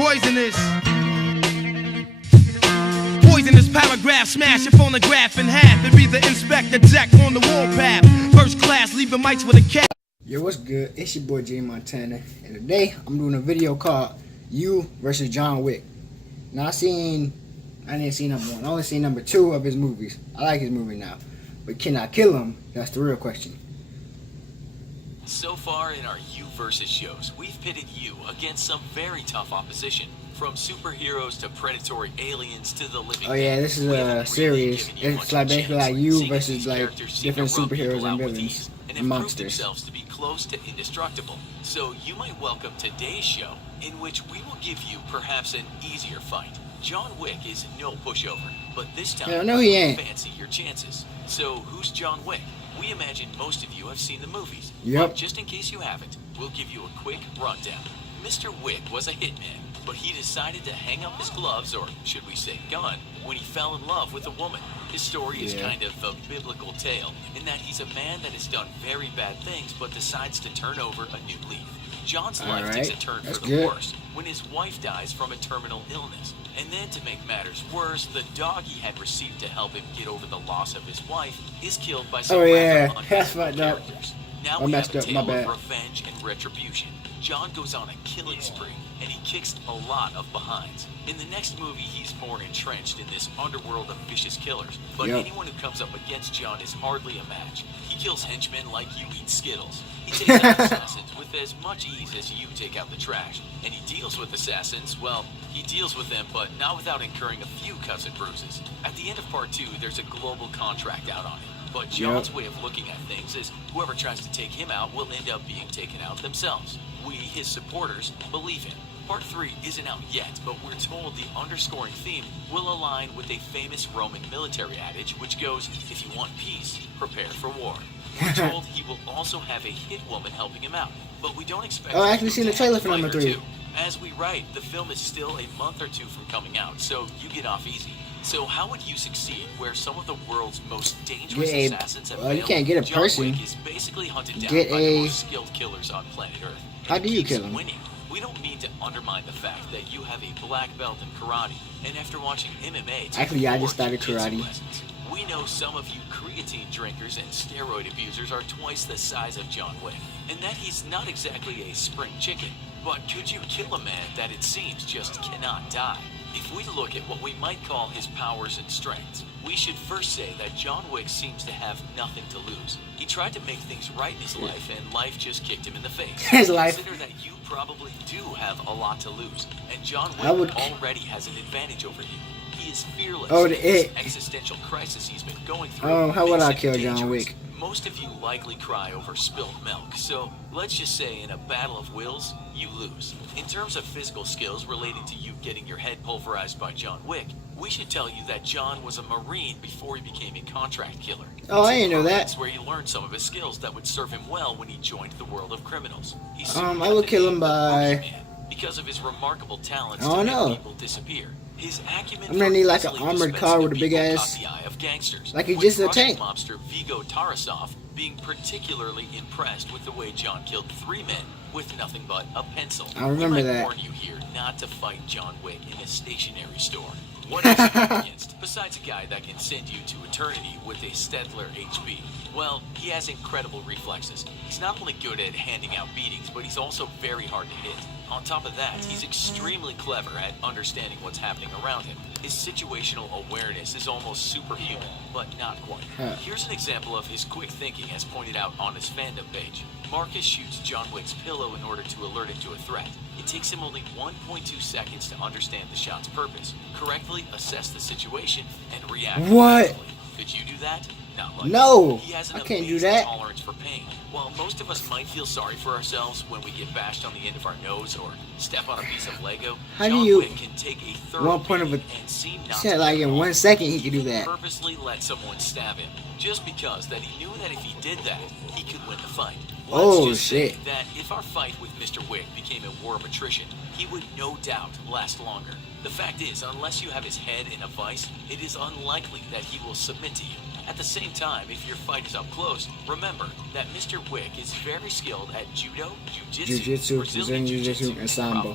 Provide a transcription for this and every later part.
Poisonous. Poisonous paragraph, smash your phonograph in half and read the inspector deck on the warpath. First class, leaving mics with a cat. Yo, what's good? It's your boy Jittymontana, and today I'm doing a video called You versus John Wick. Now I didn't see number one. I only seen number two of his movies. I like his movie now, but can I kill him? That's the real question. So far in our You versus shows, we've pitted you against some very tough opposition. From superheroes to predatory aliens to the living. Oh yeah, this is a series. It's like basically like you versus like different superheroes and villains and monsters. Themselves to be close to indestructible. So you might welcome today's show, in which we will give you perhaps an easier fight. John Wick is no pushover, but this time he ain't. Fancy your chances. So who's John Wick? We imagine most of you have seen the movies. Yep. But just in case you haven't, we'll give you a quick rundown. Mr. Wick was a hitman, but he decided to hang up his gloves, or should we say gun, when he fell in love with a woman. His story is kind of a biblical tale, in that he's a man that has done very bad things, but decides to turn over a new leaf. John's life takes a turn for the worse when his wife dies from a terminal illness. And then to make matters worse, the dog he had received to help him get over the loss of his wife is killed by some unfathomable characters. Now we have a tale of revenge and retribution. John goes on a killing spree, and he kicks a lot of behinds. In the next movie, he's more entrenched in this underworld of vicious killers, but anyone who comes up against John is hardly a match. He kills henchmen like you eat Skittles. He takes out assassins with as much ease as you take out the trash. And he deals with assassins, well, he deals with them, but not without incurring a few cuts and bruises. At the end of part 2, there's a global contract out on him. But John's way of looking at things is whoever tries to take him out will end up being taken out themselves. We, his supporters, believe him. Part 3 isn't out yet, but we're told the underscoring theme will align with a famous Roman military adage which goes, if you want peace, prepare for war. We're told he will also have a hit woman helping him out, but we don't expect I actually seen the trailer for number 3. As we write, the film is still a month or two from coming out, so you get off easy. So how would you succeed where some of the world's most dangerous assassins have failed? You can't get a person. John Wick is basically hunted down by the most skilled killers on planet Earth. How do you kill him? Winning. We don't mean to undermine the fact that you have a black belt in karate, and after watching MMA, actually, I just started karate. Lessons. We know some of you creatine drinkers and steroid abusers are twice the size of John Wick, and that he's not exactly a spring chicken. But could you kill a man that it seems just cannot die? If we look at what we might call his powers and strengths, we should first say that John Wick seems to have nothing to lose. He tried to make things right in his life, and life just kicked him in the face. Consider that you probably do have a lot to lose, and John Wick already has an advantage over you. He is fearless. This existential crisis he's been going through. How would I kill John Wick? Most of you likely cry over spilled milk, so let's just say in a battle of wills, you lose. In terms of physical skills relating to you getting your head pulverized by John Wick, we should tell you that John was a Marine before he became a contract killer. I didn't know that. That's where he learned some of his skills that would serve him well when he joined the world of criminals. I would kill him by... because of his remarkable talents to make people disappear. His acumen I'm gonna need like an armored car with a big ass, like he's just a tank. Mobster Vigo Tarasov being particularly impressed with the way John killed 3 men with nothing but a pencil. I remember that. I warn you here not to fight John Wick in a stationary store. What else are you up against, besides a guy that can send you to eternity with a Stedler HB? Well, he has incredible reflexes. He's not only good at handing out beatings, but he's also very hard to hit. On top of that, he's extremely clever at understanding what's happening around him. His situational awareness is almost superhuman, but not quite. Here's an example of his quick thinking as pointed out on his fandom page. Marcus shoots John Wick's pillow in order to alert him to a threat. It takes him only 1.2 seconds to understand the shot's purpose, correctly assess the situation, and react. What? Could you do that? Not likely. No, he has an I can't do that. Tolerance for pain. While most of us might feel sorry for ourselves when we get bashed on the end of our nose or step on a piece of Lego, John Wick can take a thorough beating and seem not to like in 1 second he could do that. Purposely let someone stab him, just because that he knew that if he did that, he could win the fight. Let's say that if our fight with Mr. Wick became a war of attrition, he would no doubt last longer. The fact is, unless you have his head in a vice, it is unlikely that he will submit to you. At the same time, if your fight is up close, remember that Mr. Wick is very skilled at judo, jiu-jitsu, Brazilian jiu-jitsu, and sambo.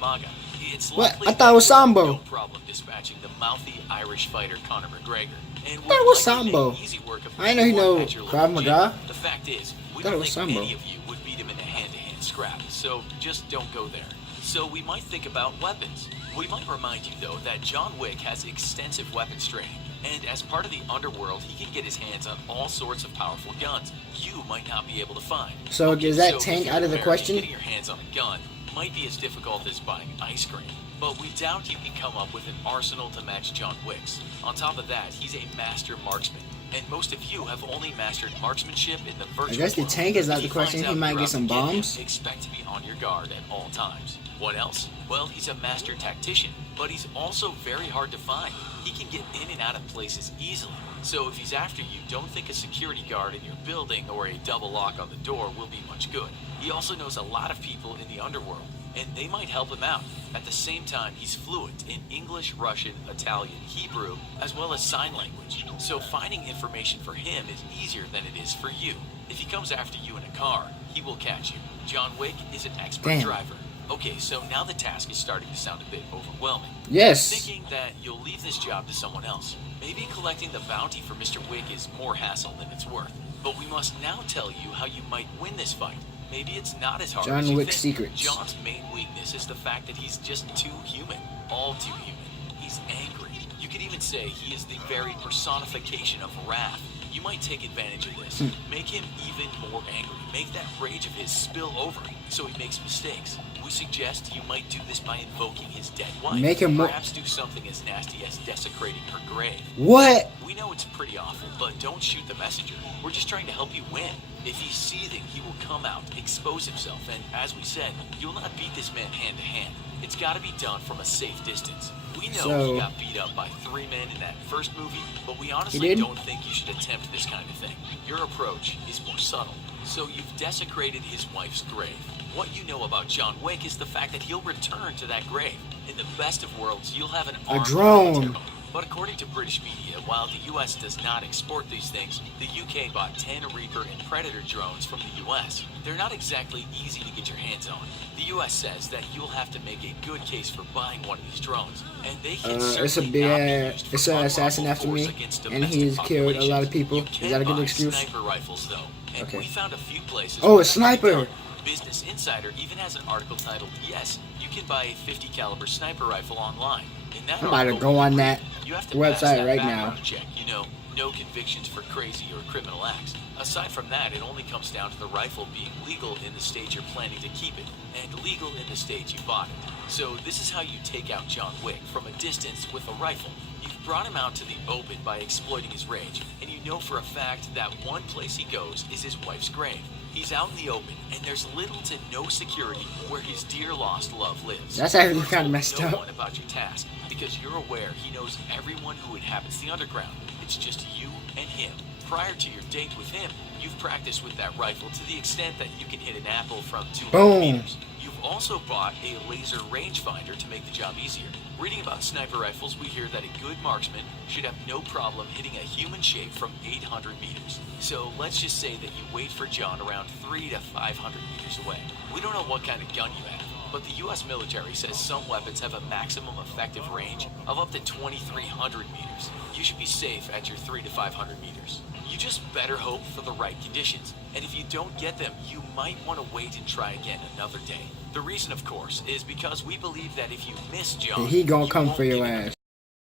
it's What? likely I thought it was that you have Sambo. no problem dispatching the mouthy Irish fighter Conor McGregor. And I thought it was would likely Sambo. make easy work of I didn't know he anyone know at your Krav local gym. Maga. The fact is, we Thought it don't was think Sambo. any of you would beat him in a hand-to-hand scrap, so just don't go there. So we might think about weapons. We might remind you, though, that John Wick has extensive weapons training, and as part of the underworld, he can get his hands on all sorts of powerful guns you might not be able to find. So is that if tank you're out of the American, question? Getting your hands on a gun might be as difficult as buying ice cream, but we doubt you can come up with an arsenal to match John Wick's. On top of that, he's a master marksman, and most of you have only mastered marksmanship in the virtual I guess the world. tank is out If the he question. finds He out might you're get out some to get him, bombs. expect to be on your guard at all times. What else? Well, he's a master tactician, but he's also very hard to find. He can get in and out of places easily. So if he's after you, don't think a security guard in your building or a double lock on the door will be much good. He also knows a lot of people in the underworld, and they might help him out. At the same time, he's fluent in English, Russian, Italian, Hebrew, as well as sign language. So finding information for him is easier than it is for you. If he comes after you in a car, he will catch you. John Wick is an expert Damn. driver. Okay, so now the task is starting to sound a bit overwhelming. Yes. Thinking that you'll leave this job to someone else. Maybe collecting the bounty for Mr. Wick is more hassle than it's worth. But we must now tell you how you might win this fight. Maybe it's not as hard as John you Wick's think. secrets. John's main weakness is the fact that he's just too human. All too human. He's angry. You could even say he is the very personification of wrath. You might take advantage of this. Make him even more angry. Make that rage of his spill over so he makes mistakes. We suggest you might do this by invoking his dead wife. Make him more. Perhaps do something as nasty as desecrating her grave. What? We know it's pretty awful, but don't shoot the messenger. We're just trying to help you win. If he's seething, he will come out, expose himself, and as we said, you'll not beat this man hand to hand. It's got to be done from a safe distance. We know he got beat up by 3 men in that first movie, but we honestly don't think you should attempt this kind of thing. Your approach is more subtle. So you've desecrated his wife's grave. What you know about John Wick is the fact that he'll return to that grave. In the best of worlds, you'll have an armed drone. military. But according to British media, while the US does not export these things, the UK bought 10 Reaper and Predator drones from the US. They're not exactly easy to get your hands on. The US says that you'll have to make a good case for buying one of these drones, and they can It's a certainly big not be ass. used for It's an assassin unlawful after force me, against and domestic he's killed a lot of populations. people. You Is can that a good buy excuse? sniper rifles, though, and Okay. we found a few places. Oh, where a that can be sniper. done. Business Insider even has an article titled, "Yes, you can buy a 50 caliber sniper rifle online." In that I'm about to article, go on that you have to website pass that right background now. check. You know, no convictions for crazy or criminal acts. Aside from that, it only comes down to the rifle being legal in the state you're planning to keep it, and legal in the state you bought it. So this is how you take out John Wick from a distance with a rifle. You've brought him out to the open by exploiting his rage, and you know for a fact that one place he goes is his wife's grave. He's out in the open, and there's little to no security where his dear lost love lives. That's actually You're kinda told messed no up. one about your task, because you're aware he knows everyone who inhabits the underground. It's just you and him. Prior to your date with him, you've practiced with that rifle to the extent that you can hit an apple from 200 Boom. meters. You've also bought a laser rangefinder to make the job easier. Reading about sniper rifles, we hear that a good marksman should have no problem hitting a human shape from 800 meters. So let's just say that you wait for John around 300 to 500 meters away. We don't know what kind of gun you have, but the US military says some weapons have a maximum effective range of up to 2,300 meters. You should be safe at your 300 to 500 meters. You just better hope for the right conditions. And if you don't get them, you might want to wait and try again another day. The reason, of course, is because we believe that if you miss John, He gonna you come won't for your give him ass.